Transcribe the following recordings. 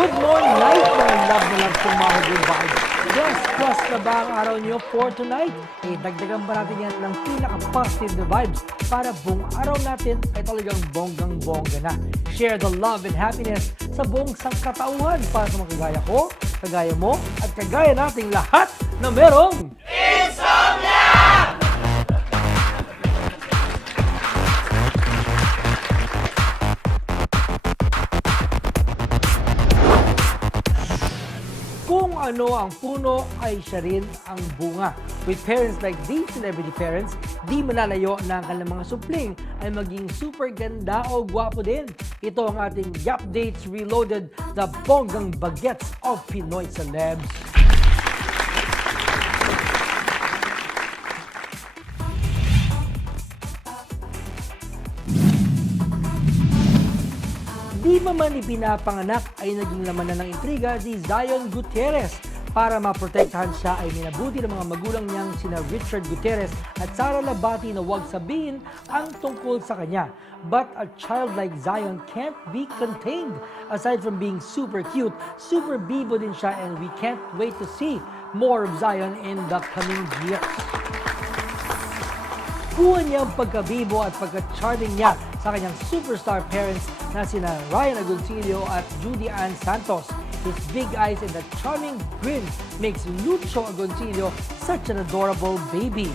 Good morning, night, mga love na love kong mga good vibes. Yes, plus na ba ang araw nyo for tonight? Dagdagan ba natin yan ng pinaka-positive na vibes para buong araw natin ay talagang bonggang-bongga na. Share the love and happiness sa buong sangkatauhan para sa mga kagaya ko, kagaya mo, at kagaya nating lahat na merong kung ano ang puno ay siya rin ang bunga. With parents like these celebrity parents, di malalayo na ang kanilang mga supling ay maging super ganda o gwapo din. Ito ang ating Updates Reloaded, the bonggang bagets of Pinoy celebs. Di ba man ipinapanganak ay naging laman na ng intriga si Zion Gutierrez. Para maprotektahan siya ay minabuti ng mga magulang niyang sina Richard Gutierrez at Sara Labati na huwag sabihin ang tungkol sa kanya. But a child like Zion can't be contained. Aside from being super cute, super bibo din siya and we can't wait to see more of Zion in the coming years. Kuha niya ang pagkabibo at pagka-charming niya sa kanyang superstar parents na sina Ryan Agoncillo at Judy Ann Santos. His big eyes and that charming grin makes Lucho Agoncillo such an adorable baby.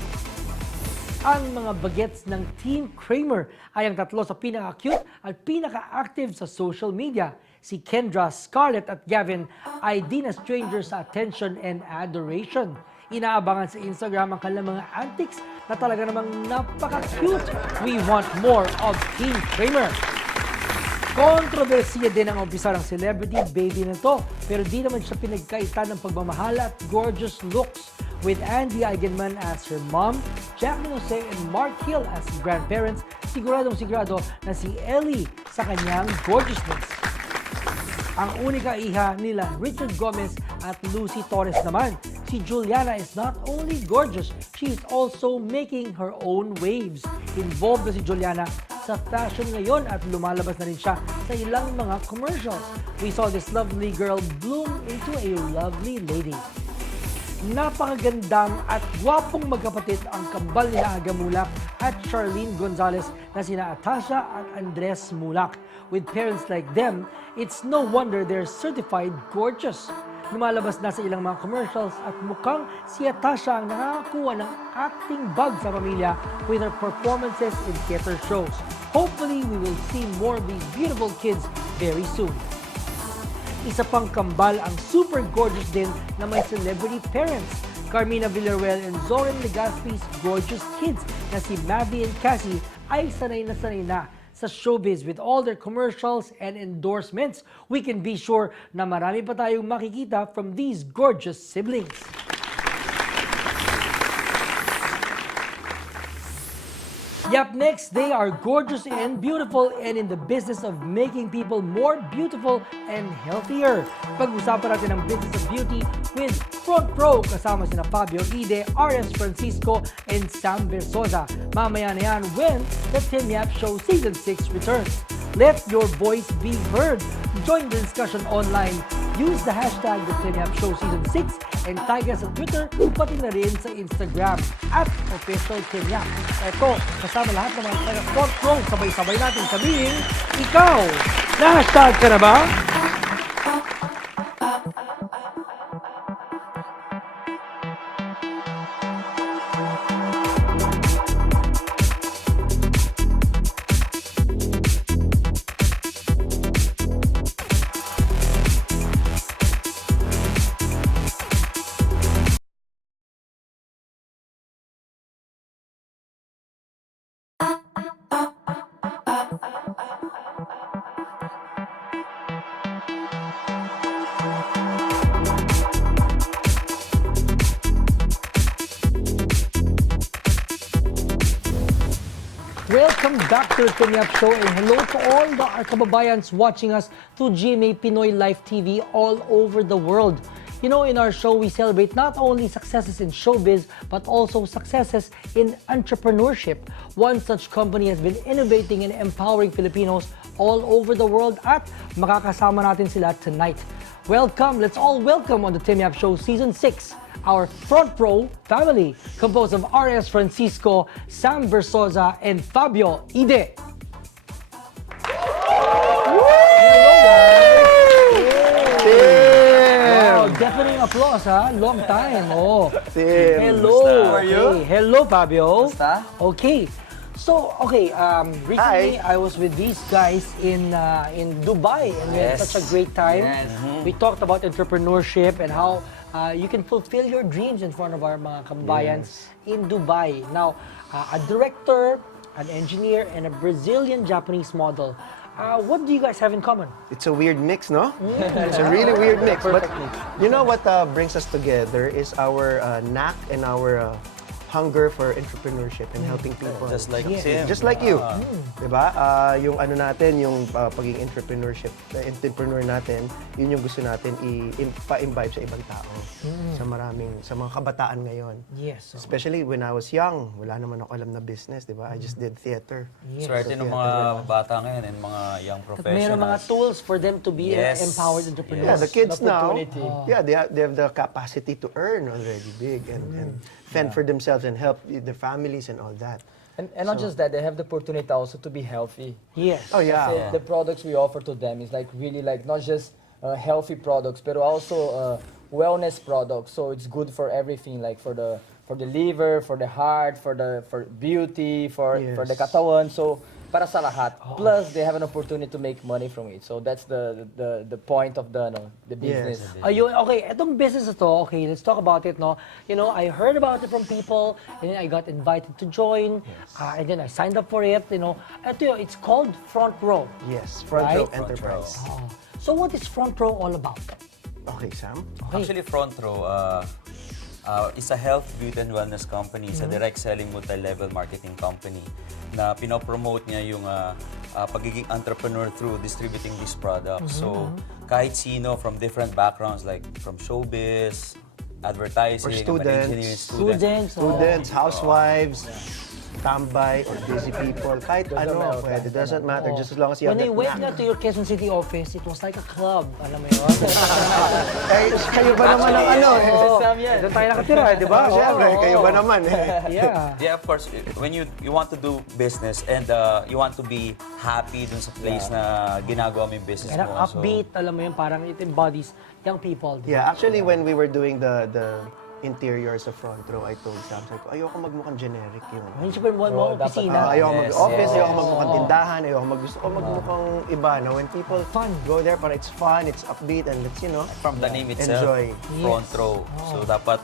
Ang mga bagets ng Team Kramer ay ang tatlo sa pinaka-cute at pinaka-active sa social media. Si Kendra, Scarlett at Gavin ay di na strangers sa attention and adoration. Inaabangan sa Instagram ang kanilang mga antics na talaga namang napaka-cute. We want more of Team Kramer. Kontrobersiya din ang umpisa ng celebrity baby na to, pero di naman siya pinagkaitan ng pagmamahal at gorgeous looks. With Andy Eigenman as her mom, Jacqueline Jose and Mark Hill as grandparents, siguradong-sigurado na si Ellie sa kanyang gorgeousness. Ang unika iha nila Richard Gomez at Lucy Torres naman, si Juliana is not only gorgeous, she is also making her own waves. Involved na si Juliana sa fashion ngayon at lumalabas na rin siya sa ilang mga commercials. We saw this lovely girl bloom into a lovely lady. Napakagandang at gwapong magkapatid ang kambal ni Aga Mulak at Charlene Gonzalez na sina Atasha at Andres Mulak. With parents like them, it's no wonder they're certified gorgeous. Lumalabas na sa ilang mga commercials at mukhang si Atasha ang nakakakuha ng acting bug sa pamilya with her performances in theater shows. Hopefully, we will see more of these beautiful kids very soon. Isa pang kambal ang super gorgeous din na may celebrity parents. Carmina Villarreal and Zoren Legazpi's gorgeous kids na si Mavi and Cassie ay sanay na sa showbiz with all their commercials and endorsements. We can be sure na marami pa tayong makikita from these gorgeous siblings. Yup, next, they are gorgeous and beautiful and in the business of making people more beautiful and healthier. Pag-usapan natin ang business of beauty with Front Row kasama sina Fabio Ide, R.S. Francisco, and Sam Versosa. Mamaya na yan when the Tim Yap Show Season 6 returns. Let your voice be heard. Join the discussion online. Use the hashtag The Tim Yap Show Season 6 and tag us on Twitter, pati na rin sa Instagram at Official Tim Yap. Ito, kasama lahat ng mga taga-Front Row, sabay-sabay natin sabihin, ikaw, na-hashtag ka na ba? Welcome back to the Tim Yap Show and hello to all our kababayans watching us through GMA Pinoy Live TV all over the world. You know, in our show, we celebrate not only successes in showbiz, but also successes in entrepreneurship. One such company has been innovating and empowering Filipinos all over the world at makakasama natin sila tonight. Welcome, let's all welcome on the Tim Yap Show Season 6, our front row family composed of R.S. Francisco, Sam Versosa, and Fabio Ide. Wow, definitely applause, ha? Long time. Oh. Tim, Hello. how are you? Okay. Hello, Fabio. Basta? Okay. So, okay, recently I was with these guys in Dubai and we had Yes. such a great time. Yes. We talked about entrepreneurship and how you can fulfill your dreams in front of our mga kabayans in Dubai. Now, a director, an engineer, and a Brazilian-Japanese model. What do you guys have in common? It's a weird mix, no? It's a really weird mix. But you know what brings us together is our knack and our hunger for entrepreneurship and helping people. Just like Yes. Tim. Just like you. Diba? Yung ano natin, yung pagiging entrepreneur natin, yun yung gusto natin pa-imbibe sa ibang tao. Sa mga kabataan ngayon. Yes. Especially when I was young, wala naman ako alam na business, diba? I just did theater. Swerte ng mga bata ngayon and mga young Mayroon professionals. mga tools for them to be Yes. empowered entrepreneurs. Yeah, the kids now, opportunity. they have the capacity to earn already big and fend for themselves and help their families and all that. And not just that, they have the opportunity also to be healthy. Yes. Oh yeah. So the products we offer to them is like really like not just healthy products, but also wellness products. So it's good for everything, like for the liver, for the heart, for beauty, for the katawan. So para sa lahat. Plus they have an opportunity to make money from it. So that's the point of the business. Yes. Ayun, okay, etong business na to, okay, let's talk about it, no? You know, I heard about it from people, and then I got invited to join, and then I signed up for it, you know. Ito yun, it's called Front Row. Yes, front row Right? enterprise. Oh. So what is Front Row all about? Okay, Sam. Actually, Front Row is a health, beauty, and wellness company. It's a direct selling multi-level marketing company na pinopromote niya yung pagiging entrepreneur through distributing these products. So, kahit sino from different backgrounds like from showbiz, advertising, Or engineering, Students, housewives, tambay, or busy people. Kahit ano, pwede. Doesn't matter. Just as long as you have When I that went knack. na to your Quezon City office, it was like a club. Alam mo yun? Kayo ba naman ang ano? Doon tayo nakatira, di ba? Siyempre, Oo. kayo ba naman? Yeah. Yeah, of course. When you want to do business and you want to be happy dun sa place na ginagawa mo yung business Kaya mo. upbeat, alam mo yun, parang it embodies young people. di ba? Yeah, actually, when we were doing the interiors of front row, I told Sam, sabi ko, ayoko magmukhang generic yun. Ayun siya pa yung opisina. Ayoko mag-office, ayoko yes. magmukhang tindahan, gusto ko magmukhang iba. No? When people Fun. go there, parang it's fun, it's upbeat, and let's, From the name itself, enjoy. front row. So, dapat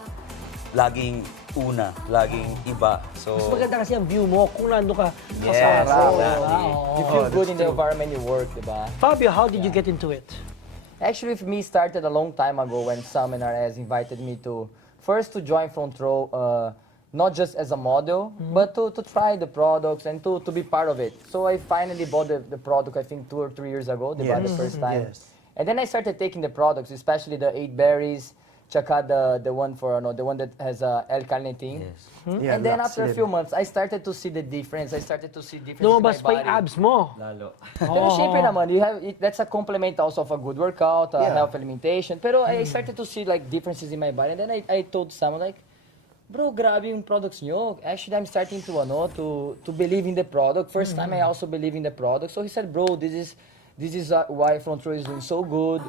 laging una, laging iba. So, Mas maganda kasi ang view mo kung nandun ka Yes, sa harap. exactly. You feel good in the environment you work, diba? Fabio, how did you get into it? Actually, for me, started a long time ago when Sam and RS invited me to first to join Front Row, not just as a model, but to try the products and to be part of it. So I finally bought the product, I think 2 or 3 years ago, the first time. Yes. And then I started taking the products, especially the 8 berries, tsaka the one for the one that has L-carnitine. Yes. Yeah, And then Lux after a Lid. few months, I started to see the difference. I started to see difference Lumabas in pa my yung body. abs mo. lalo. Pero syempre naman, that's a complement also of a good workout, Yeah. health alimentation. Pero I started to see like differences in my body. And then I told someone like, bro, grabe yung products nyo. Actually, I'm starting to believe in the product. First time I also believe in the product. So he said, bro, this is why Front Row is doing so good.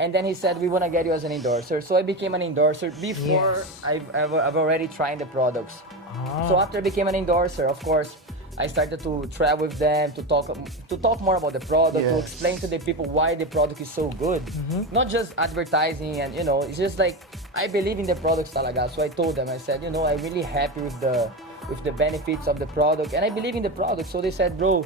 And then he said, we want to get you as an endorser. So I became an endorser before I've already tried the products. So after I became an endorser, of course, I started to travel with them to talk more about the product, to Yes. explain to the people why the product is so good. Not just advertising and it's just like I believe in the products talaga. So I told them, I said, I'm really happy with the benefits of the product and I believe in the product. So they said, bro,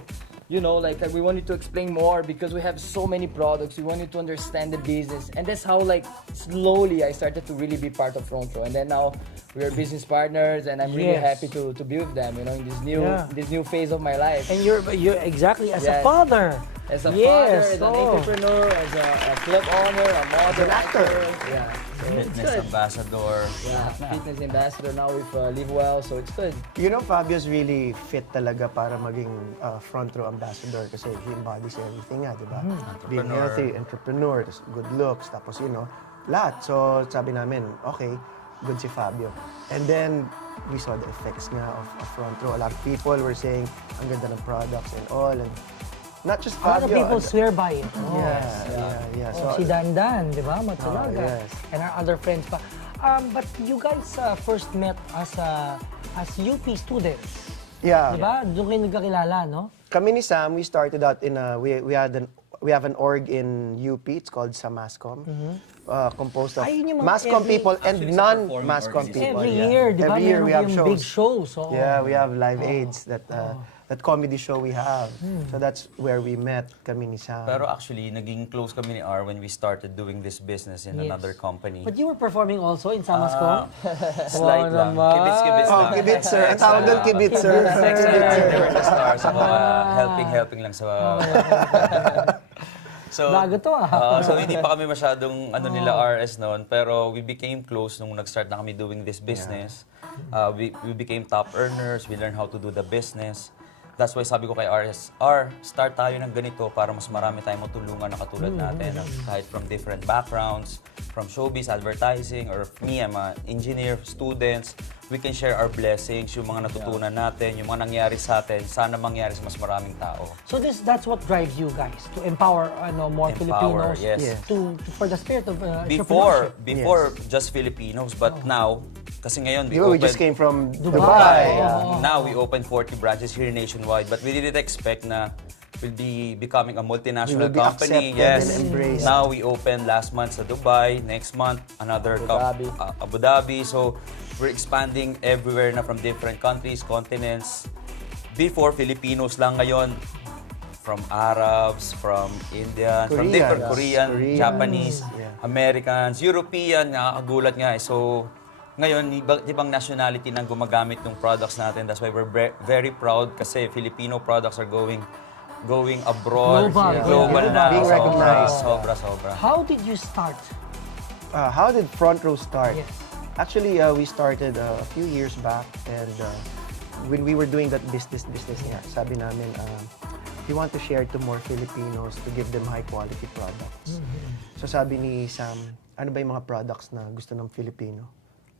like we want you to explain more because we have so many products. We want you to understand the business. And that's how like slowly I started to really be part of Front Row. And then now we are business partners and I'm really Yes. happy to be with them, in this new Yeah. this new phase of my life. And you're exactly as a Yes. father. As a Yes, father, as an oh. entrepreneur, as a club owner, a model, actor. Yeah, so it's Fitness good. ambassador. Yeah, fitness ambassador now with Live Well, so it's good. You know, Fabio's really fit talaga para maging front row ambassador kasi he embodies everything nga, di ba? Being Entrepreneur. healthy, entrepreneur, tas good looks, tapos lahat. So sabi namin, okay, good si Fabio. And then, we saw the effects nga of front row. A lot of people were saying, ang ganda ng products and all. And not just A lot of Fabio. people swear by it. Oh. Yeah. Oh, si Dandan, di ba? Matulaga. yes. And our other friends pa. But you guys first met as UP students. Yeah. Di ba? Doon kayo nagkakilala, no? Kami ni Sam, we started out in we have an org in UP. It's called Samascom. Composed of Ay, yun yung mga Mascom every- people and Actually, it's a performing non-Mascom organization. people. Every yeah. year, di ba? Every year we have yung big shows. Oh. Yeah, we have live aids that comedy show we have. So that's where we met, kami ni Sam. Pero actually, naging close kami ni R when we started doing this business in Yes. another company. But you were performing also in Samasco? Slight lang. naman. Kibits-kibits Oh, lang. kibit sir. Ang tawag doon, kibit sir. Never the star sa mga helping lang sa So, Bago to, ah. so hindi pa kami masyadong nila RS noon, pero we became close nung nag-start na kami doing this business. We became top earners, we learned how to do the business. That's why sabi ko kay RS, start tayo ng ganito para mas marami tayong matulungan na katulad natin, kahit from different backgrounds, from showbiz, advertising, or me, I'm an engineer, students, we can share our blessings, yung mga natutunan natin, yung mga nangyari sa atin, sana mangyari sa mas maraming tao. So that's what drives you guys to empower more Empower, Filipinos yes. for the spirit of Before entrepreneurship. just Filipinos, but now, kasi ngayon Di ba, we just came from Dubai. Dubai. Now we open 40 branches here nationwide, but we didn't expect na we'll be becoming a multinational We will be company. accepted Yes. and embraced. Now we opened last month sa Dubai, next month another Dhabi. Abu Dhabi. So we're expanding everywhere na from different countries, continents. Before Filipinos lang ngayon. From Arabs, from Indians, from different Korean, Koreans, Japanese, yeah. Americans, European, nakakagulat nga. So, ngayon, ibang nationality nang gumagamit ng products natin. That's why we're very proud kasi Filipino products are going abroad. Global. na. Being recognized. Sobra. How did you start? How did Front Row start? Yes. Actually, we started a few years back, and when we were doing that business nga, sabi namin, we want to share to more Filipinos to give them high-quality products. So sabi ni Sam, ano ba yung mga products na gusto ng Filipino?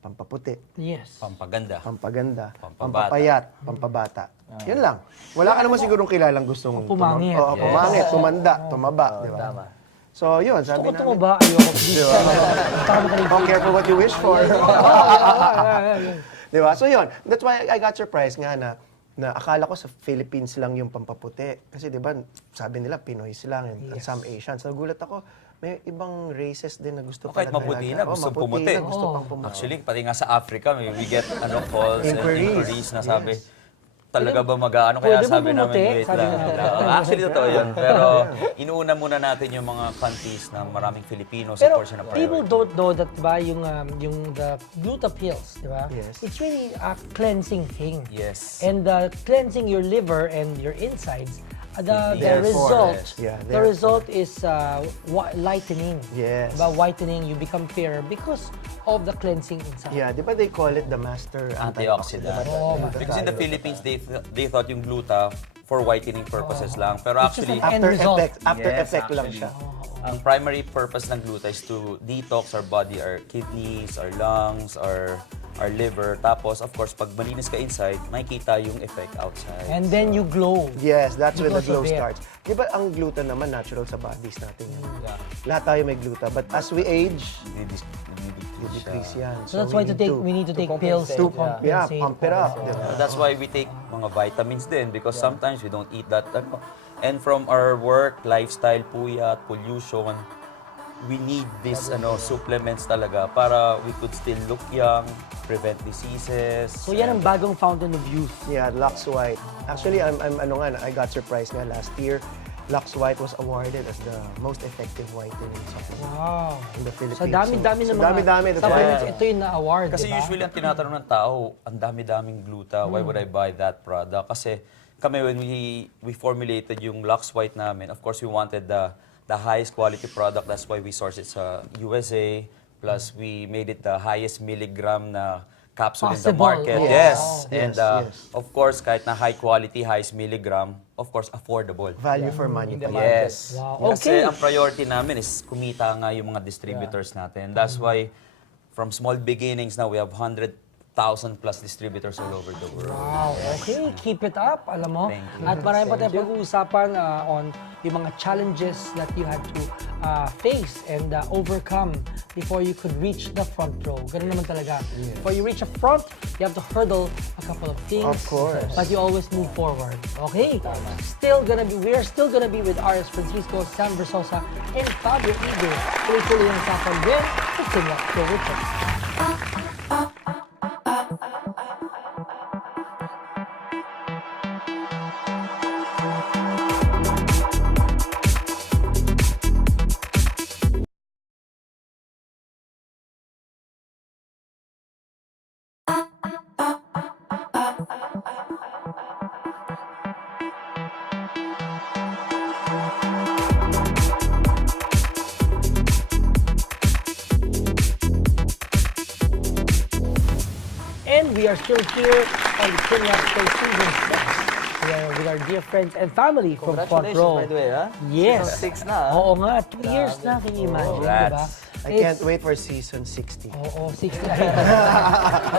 Pampaputi, Yes. Pampaganda. pampaganda, Pampabata. pampapayat, pampabata. Yan lang. Wala ka naman sigurong kilalang gustong Pumangit. Oo, pumangit, tumanda, tumaba, di ba? Tama. So yun, sabi Gusto ko namin. ba? Ayoko. Please. Oh, careful what you wish for. Di ba? So yun, that's why I got surprised nga na akala ko sa Philippines lang yung pampaputi. Kasi di ba, sabi nila Pinoys lang and some Asians. So nagulat ako, may ibang races din na gusto Kahit pala maputi talaga. na, gusto maputi pumuti. na, gusto pang pumuti. Actually, pati nga sa Africa, we get calls and Inquiries. inquiries na sabi, talaga ba mag-ano? Kaya Pwede ba sabi namin, bumuti? wait Sabi lang. nga. Actually, totoo yun. Pero inuuna muna natin yung mga countries na maraming Filipino sa Pero portion of people priority. don't know that ba yung the gluta pills, di ba? Yes. It's really a cleansing thing. Yes. And cleansing your liver and your insides. The Therefore, result, yeah, the therefore. result is lightening. Yes. Diba? Whitening, you become fairer because of the cleansing inside. Yeah, di ba they call it the master Antioxidant. Oh, Because in the Philippines, they thought yung gluta for whitening purposes lang. Pero It's just actually, an end After result. effect, after Yes, effect lang actually. siya. ang primary purpose ng gluta is to detox our body, our kidneys, our lungs, our liver. Tapos, of course, pag malinis ka inside, makikita yung effect outside. And then you glow. Yes, that's when the Because glow of it. starts. Di ba ang gluta naman natural sa bodies natin yan? Lahat tayo may gluta. But as we age, decrease yan. So that's why we need to take pills to compensate. Pump it up. Di ba? That's why we take mga vitamins din because sometimes we don't eat that. And from our work, lifestyle, puyat, pollution, we need these supplements talaga para we could still look young, prevent diseases. So yan ang bagong fountain of youth. Yeah, Lux White. Actually, I got surprised nga last year. Lux White was awarded as the most effective whitening supplement Wow. in the Philippines. Sa dami-dami ng mga dami-dami. That's supplements, why- ito yung na-award, Kasi diba? usually ang tinatanong ng tao, ang dami-daming gluta, why would I buy that product? Kasi kami when we formulated yung Lux White namin, of course we wanted the highest quality product. That's why we sourced it sa USA. Plus we made it the highest milligram na capsule in the Possible. market. Oh. Yes. Wow. And Yes. of course, kahit na high quality, highest milligram, of course, affordable. Value for money. In the pa market. yun. Yes. Wow. Kasi Okay. ang priority namin is kumita nga yung mga distributors natin. That's why from small beginnings now, we have 100,000 plus distributors all over the world. Wow, okay. Keep it up, alam mo. Thank you. At marami pa tayong pag-uusapan on yung mga challenges that you had to face and overcome before you could reach the front row. Ganun naman talaga. Before you reach a front, you have to hurdle a couple of things. Of course. But you always move forward. Okay? We are still gonna be with Aris Francisco, Sam Versosa, and Fabio Igo. Tuloy-tuloy ang usapan din. It's in Go with us. And we are still here on the Kenya Show Season 6. We are with our dear friends and family from Front Congratulations, Row. by the way, ha? Yes. Season 6 na, ha? Oo nga, 2 years na, can you imagine, di ba? Congrats. I can't wait for season 60. Oo, 69.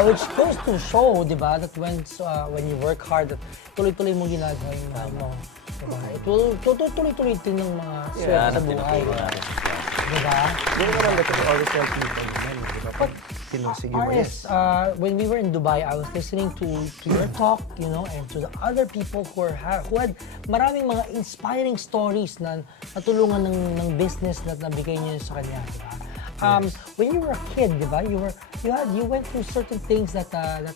Which goes to show, di ba, that when you work hard, that tuloy-tuloy mo ginagawa yung mahal mo. Di ba? It will tuloy-tuloy din ng mga swerte Yan sa ang buhay. tinuturo natin. Di ba? Hindi naman that we always tell people naman, di ba? Pag sinusige mo, Aris, yes. when we were in Dubai, I was listening to your talk, you know, and to the other people who had maraming mga inspiring stories na natulungan ng business na nabigay niyo sa kanya, di ba? When you were a kid, di ba, you went through certain things that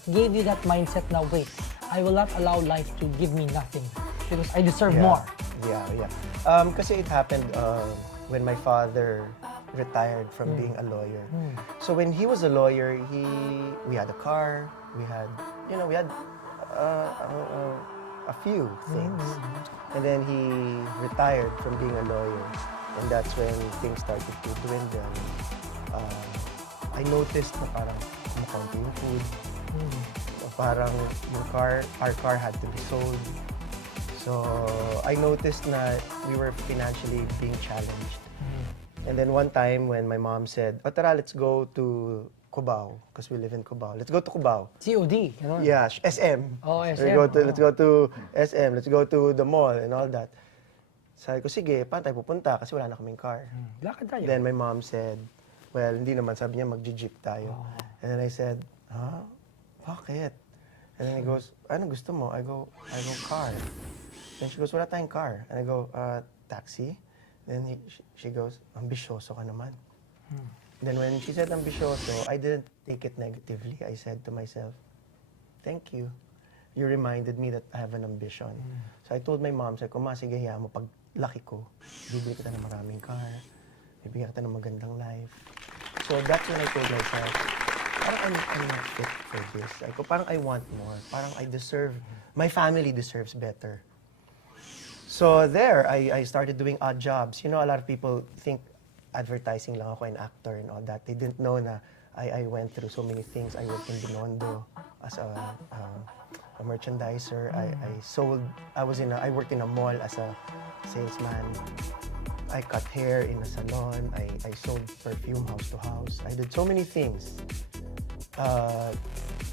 gave you that mindset na, wait, I will not allow life to give me nothing because I deserve more. Yeah. Kasi it happened when my father retired from being a lawyer. So when he was a lawyer, we had a car, we had a few things. And then he retired from being a lawyer. And that's when things started to dwindle. I noticed na parang kumakaunti yung food. Parang our car had to be sold. So I noticed na we were financially being challenged. And then one time when my mom said, "O tara, let's go to Cubao," because we live in Cubao. Let's go to Cubao. COD, gano'n? Yeah, SM. Oh, SM. Let's go to SM. Let's go to the mall and all that. Sabi ko, sige, paano tayo pupunta? Kasi wala na kaming car. Lakad tayo. Then my mom said, well, hindi naman. Sabi niya, mag-jeep tayo. And then I said, bakit? And then he goes, ano gusto mo? I go, car. Then she goes, wala tayong car. And I go, taxi? Then she goes, ambisyoso ka naman. Then when she said ambisyoso, I didn't take it negatively. I said to myself, thank you. You reminded me that I have an ambition. So I told my mom, sabi ko, ma, sige, hiya mo, pag laki ko, bibili kita ng maraming car, bibigyan kita ng magandang life. So that's when I told myself, parang I'm not fit for this. Parang I want more. Parang I deserve, my family deserves better. So there, I started doing odd jobs. You know, a lot of people think advertising lang ako, an actor and all that. They didn't know na I went through so many things. I worked in Binondo as a merchandiser. I worked in a mall as a salesman. I cut hair in a salon. I sold perfume house to house. I did so many things,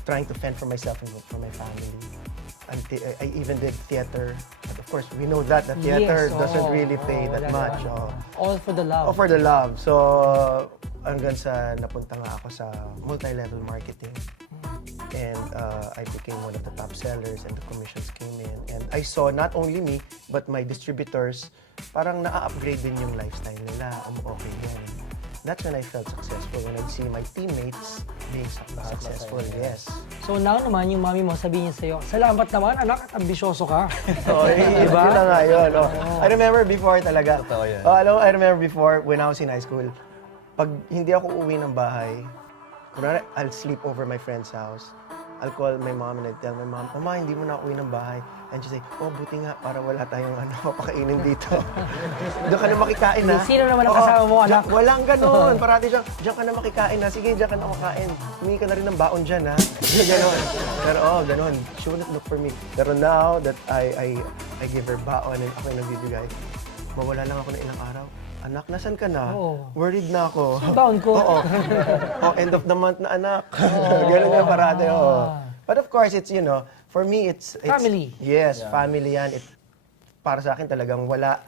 trying to fend for myself and for my family. I even did theater. But of course, we know that the theater doesn't really pay that much. All for the love. All for the love. So, hanggang sa napunta nga ako sa multi-level marketing. And I became one of the top sellers and the commissions came in. And I saw not only me, but my distributors, parang na-upgrade din yung lifestyle nila. Okay din. That's when I felt successful, when I see my teammates being successful, yes. So now naman, yung mami mo sabihin sa'yo, salamat naman anak at ambisyoso ka. Diba? Yun na nga yun. I remember before talaga. Totoo yan. I remember before, when I was in high school, pag hindi ako uwi ng bahay, kunwari, I'll sleep over my friend's house. I'll call my mom and I'd tell my mom, Mama, hindi mo na uwi ng bahay. And she'd say, oh, buti nga, para wala tayong papakainin dito. Doon ka na makikain, ha? Sino naman ang Oo, kasama mo, anak? Walang ganun. Parati siyang, diyan ka na makikain, ha? Sige, diyan ka na makakain. Humingi ka na rin ng baon dyan, ha? Ganon. Pero, ganon. She wouldn't look for me. Pero now that I give her baon and ako yung nagbibigay, mawala lang ako ng ilang araw. Anak, nasan ka na? Worried na ako. Baon ko. Oo. End of the month na, anak. Ganun nga parate, oo. But of course, it's, for me, it's Family. Yes, family yan. Para sa akin talagang wala,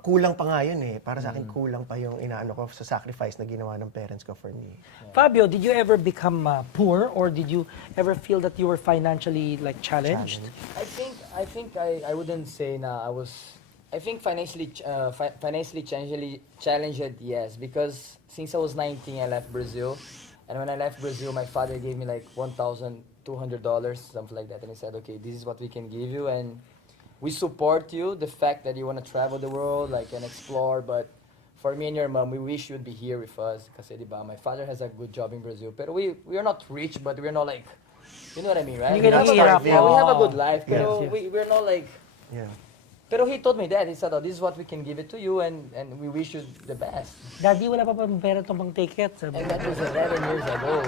kulang pa nga yun eh. Para sa akin, kulang pa yung inaano ko sa sacrifice na ginawa ng parents ko for me. Fabio, did you ever become poor or did you ever feel that you were financially like challenged? I think I wouldn't say na I was. I think financially challenged, yes, because since I was 19, I left Brazil, and when I left Brazil, my father gave me like $1,200, something like that, and he said, okay, this is what we can give you, and we support you, the fact that you want to travel the world, like, and explore, but for me and your mom, we wish you would be here with us, kasi diba, my father has a good job in Brazil, but we are not rich, but we're not like, you know what I mean, right? Hindi ka nahihirap. Yeah, we have a good life, pero Yes, yes. we're not like. Yeah. Pero he told me that. He said, oh, this is what we can give it to you, and we wish you the best. Daddy, wala pa pang pera itong pang ticket. Sabi. And that was 11 years ago.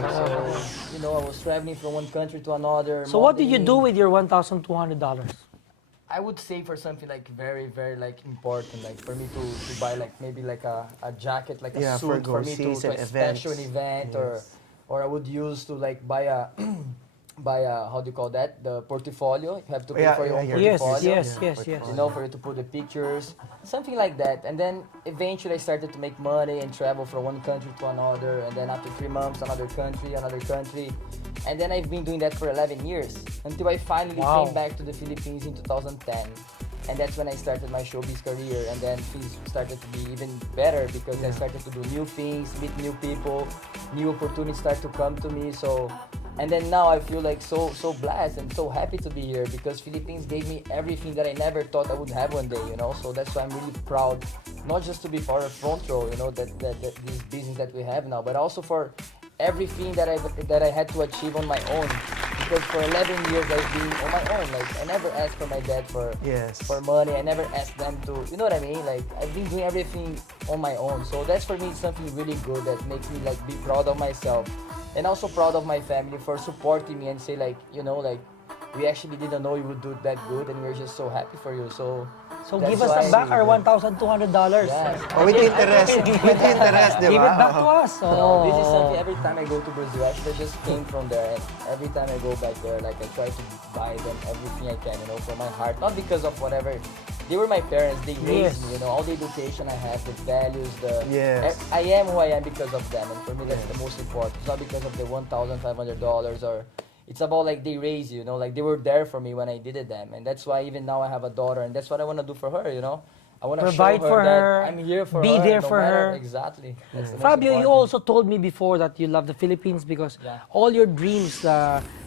So, I was traveling from one country to another. So what did you do modeling. with your $1,200? I would say for something like very, very like important, like for me to buy like maybe like a jacket, like a For suit for me to go-sees and a special events. event, or I would use to like buy a how do you call that? The portfolio. You have to pay for your own Yes, portfolio. yes. You know, for you to put the pictures, something like that. And then eventually I started to make money and travel from one country to another. And then after 3 months, another country. And then I've been doing that for 11 years until I finally came back to the Philippines in 2010. And that's when I started my showbiz career. And then things started to be even better because I started to do new things, meet new people, new opportunities start to come to me. So. And then now I feel like so blessed and so happy to be here because Philippines gave me everything that I never thought I would have one day, So that's why I'm really proud, not just to be part of front row, that this business that we have now, but also for everything that I had to achieve on my own. Because for 11 years I've been on my own. Like I never asked for my dad for money. I never asked them to, you know what I mean? Like I've been doing everything on my own. So that's for me something really good that makes me like be proud of myself. And also proud of my family for supporting me and say like, we actually didn't know you would do that good and we're just so happy for you. So Give us back our $1,200. Yes. With interest. With interest, di ba? Give it back to us. This is something every time I go to Brazil, actually I just came from there and every time I go back there, like I try to buy them everything I can, from my heart. Not because of whatever. They were my parents, they raised me, all the education I have, the values, I am who I am because of them, and for me that's the most important. It's not because of the $1,500 or it's about like they raised you, like they were there for me when I did it them, and that's why even now I have a daughter, and that's what I want to do for her, I want to Provide show for her, that I'm here for be her, there no for matter- her. Exactly. That's the most Fabio, you important. also told me before that you love the Philippines because all your dreams,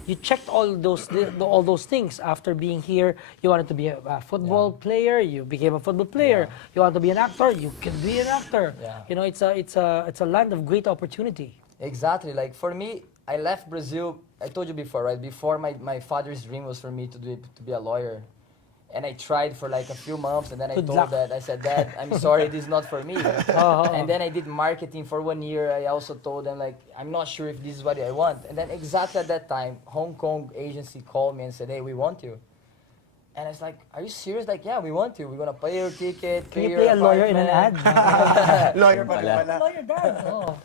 you checked all those things after being here. You wanted to be a football player, you became a football player. You want to be an actor, you can be an actor. It's a land of great opportunity. Exactly. Like for me, I left Brazil. I told you before, right? Before my father's dream was for me to be a lawyer, and I tried for like a few months, and then I told Dad, I said, Dad, I'm sorry, this is not for me. And then I did marketing for 1 year. I also told them like, I'm not sure if this is what I want. And then exactly at that time, Hong Kong agency called me and said, hey, we want you. And I was like, are you serious? Like, yeah, we want you. We're going to pay your ticket, Can pay you your play a lawyer in an apartment." ad? Lawyer pa rin pala. Lawyer, Dad.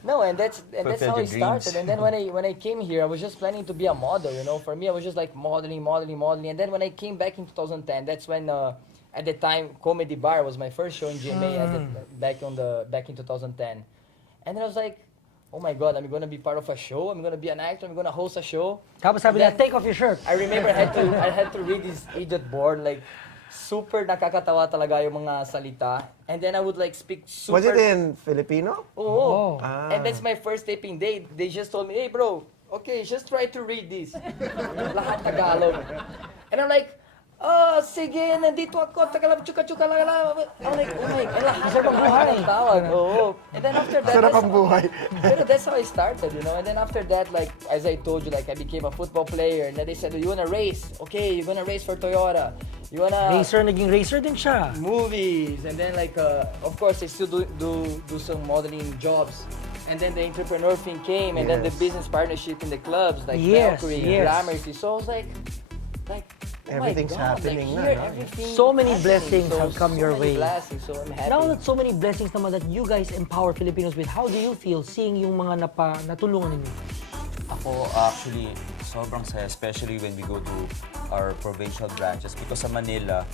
No, and that's Fulfill how your it started. dreams. And then when I came here, I was just planning to be a model. For me, I was just like modeling. And then when I came back in 2010, that's when at the time Comedy Bar was my first show in GMA back in 2010. And then I was like, oh my God, I'm gonna be part of a show. I'm gonna be an actor. I'm gonna host a show. Tapos sabi And nila, then- take off your shirt. I remember I had to read this idiot board like. Super nakakatawa talaga yung mga salita. And then I would like speak super... Was it in Filipino? Oo. Ah. And that's my first taping day. They just told me, hey bro, okay, just try to read this. Lahat Tagalog. And I'm like, sige, nandito ako, taka lang, chuka-chuka lang. I'm like, oh my God, sarap ang buhay. Tawag, oo. And then after that, Sarap ang buhay. pero that's how I started, you know. And then after that, like, as I told you, like, I became a football player. And then they said, you wanna race? Okay, you're gonna race for Toyota. You wanna... Racer, naging racer din siya. Movies. And then, like, of course, I still do some modeling jobs. And then the entrepreneur thing came, and then the Yes. business partnership in the clubs, like Yes, Valkyrie, yes. Gramercy. So I was like, oh my Everything's God, happening like, here, na, no? everything So many happening. blessings So- have come so your way. many blessings, so I'm happy. Now that so many blessings naman that you guys empower Filipinos with, how do you feel seeing yung mga natulungan ninyo? Ako, actually, sobrang saya, especially when we go to our provincial branches. Because sa Manila,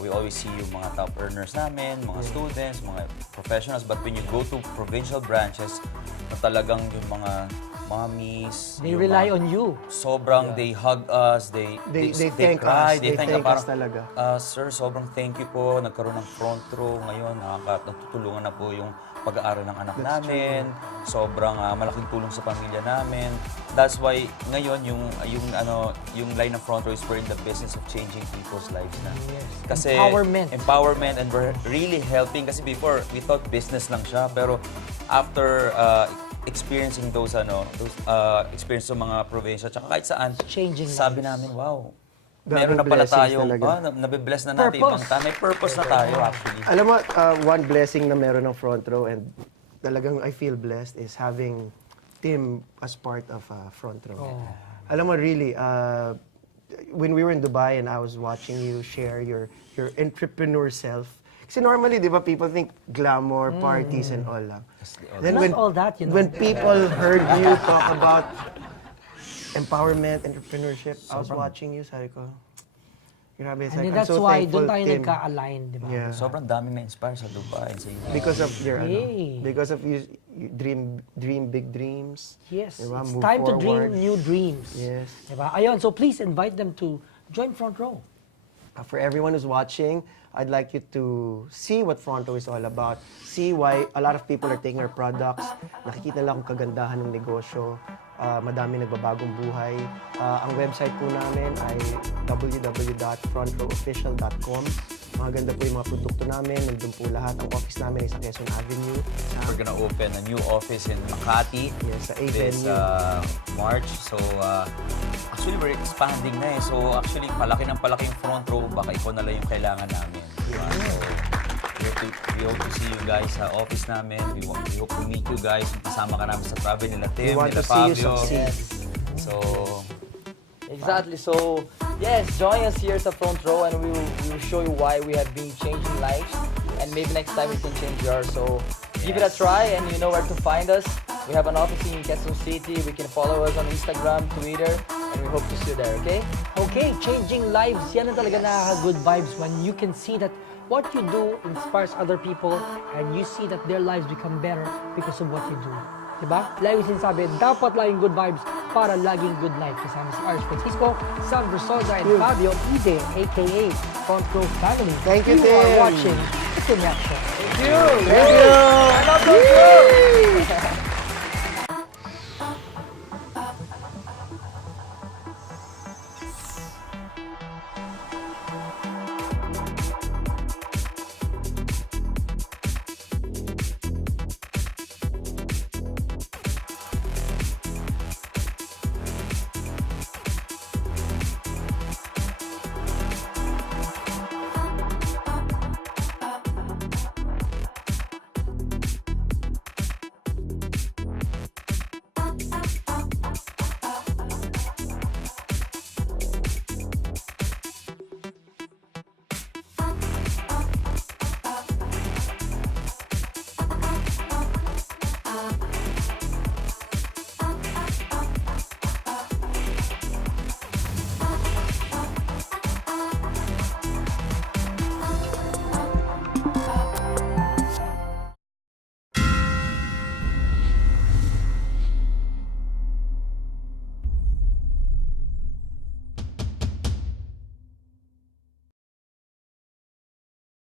we always see yung mga top earners namin, mga students, mga professionals. But when you go to provincial branches, na talagang yung mga mommies, They yung rely mga- on you. Sobrang, they hug us, They thank cry, us. They thank us talaga. Sir, sobrang thank you po. Nagkaroon ng front row ngayon. Natutulungan na po yung pag-aaral ng anak namin. Sobrang malaking tulong sa pamilya namin. That's why ngayon yung line ng front row is we're in the business of changing people's lives na. Kasi empowerment, and we're really helping. Kasi before we thought business lang siya, pero after experiencing those experience sa mga probinsya tsaka kahit saan, Changing sabi lives. namin, wow, Daming meron na pala blessings tayong, talaga. nabibless na natin Purpose. ibang tao. May purpose na tayo actually. Alam mo, one blessing na meron ng front row and talagang I feel blessed is having Tim as part of front row. Alam mo, really, when we were in Dubai and I was watching you share your entrepreneur self, kasi normally, di ba, people think glamour, parties, and all lang. Then Not all that, you know. When people heard you talk about empowerment, entrepreneurship, I was watching you, sabi ko, grabe, it's And like, I'm that's so why thankful, doon tayo Tim. nagka-align, di ba? Yeah. Sobrang daming na-inspire sa Dubai. Sa Because of your, Yay. because of you dream big dreams. Yes, Diba? it's Move time to forward. dream new dreams. Yes. Diba? Ayun, so please invite them to join Front Row. For everyone who's watching, I'd like you to see what Front Row is all about. See why a lot of people are taking our products. Nakikita lang kung kagandahan ng negosyo. Madami nagbabagong buhay. Ang website po namin ay www.frontrowofficial.com. Maganda po yung mga produkto namin. Nandun po lahat. Ang office namin ay sa Quezon Avenue. We're gonna open a new office in Makati Yes, sa A this venue. March. So, actually, we're expanding na eh. So, actually, palaki ng palaki yung front row. Baka ikaw na lang yung kailangan namin. Diba? So, we hope to see you guys sa office namin. We hope to meet you guys. Kasama ka namin sa travel nila Tim, We want nila to see you Fabio. succeed. So, Exactly. So, yes, join us here at the front row, and we will show you why we have been changing lives, and maybe next time we can change yours. So, give it a try, and you know where to find us. We have an office in Quezon City. We can follow us on Instagram, Twitter, and we hope to see you there. Okay? Okay, changing lives. Yan ang talaga nakaka-good vibes when you can see that what you do inspires other people and you see that their lives become better because of what you do. Diba? Lagi sinasabi, dapat laging good vibes para laging good life. Kasama si Ars Francisco, Sam Versosa, and Fabio Ide, a.k.a. Front Row Family. Thank you, You are Tim. watching the Tim Show. Thank you. Thank you! I love the show.